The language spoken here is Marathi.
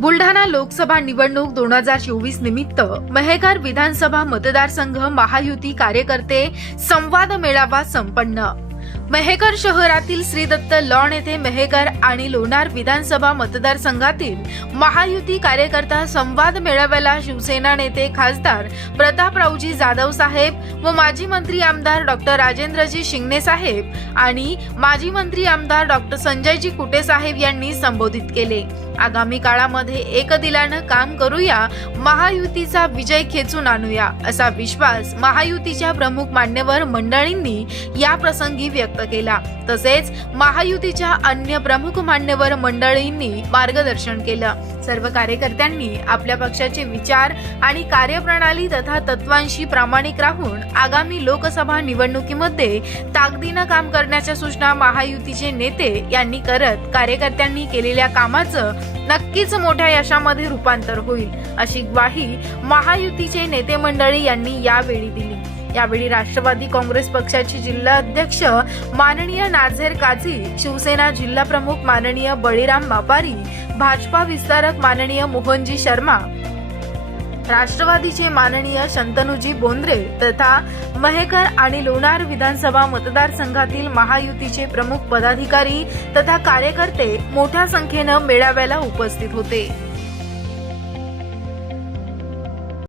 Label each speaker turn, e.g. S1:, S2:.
S1: बुलढाणा लोकसभा निवडणूक दोन हजार चोवीस निमित्त मेहकर विधानसभा मतदारसंघ महायुती कार्यकर्ते संवाद मेळावा संपन्न. मेहेकर शहरातील श्री दत्त लॉन येथे मेहेकर आणि लोणार विधानसभा मतदारसंघातील महायुती कार्यकर्ता संवाद मेळाव्याला शिवसेना नेते खासदार प्रतापरावजी जाधव साहेब व माजी मंत्री आमदार डॉक्टर राजेंद्रजी शिंगणे साहेब आणि माजी मंत्री आमदार डॉक्टर संजयजी कुटे साहेब यांनी संबोधित केले. आगामी काळामध्ये एक दिलानं काम करूया महायुतीचा विजय खेचून आणूया असा विश्वास महायुतीच्या प्रमुख मान्यवर मंडळींनी या प्रसंगी व्यक्त केला. तसेच महायुतीच्या अन्य प्रमुख मान्यवर मंडळींनी मार्गदर्शन केलं. सर्व कार्यकर्त्यांनी आपल्या पक्षाचे विचार आणि कार्यप्रणाली तथा तत्वांशी प्रामाणिक राहून आगामी लोकसभा निवडणुकीमध्ये ताकदीनं काम करण्याच्या सूचना महायुतीचे नेते यांनी करत कार्यकर्त्यांनी केलेल्या कामाचं नक्कीच मोठ्या यशामध्ये रूपांतर होईल अशी ग्वाही महायुतीचे नेते मंडळी यांनी यावेळी दिली. यावेळी राष्ट्रवादी काँग्रेस पक्षाचे जिल्हा अध्यक्ष माननीय नाझेर काझी शिवसेना जिल्हा प्रमुख माननीय बळीराम मापारी भाजपा विस्तारक माननीय मोहनजी शर्मा राष्ट्रवादीचे माननीय शंतनुजी बोंद्रे तथा महेकर आणि लोणार विधानसभा मतदारसंघातील महायुतीचे प्रमुख पदाधिकारी तथा कार्यकर्ते मोठ्या संख्येनं मेळाव्याला उपस्थित होते.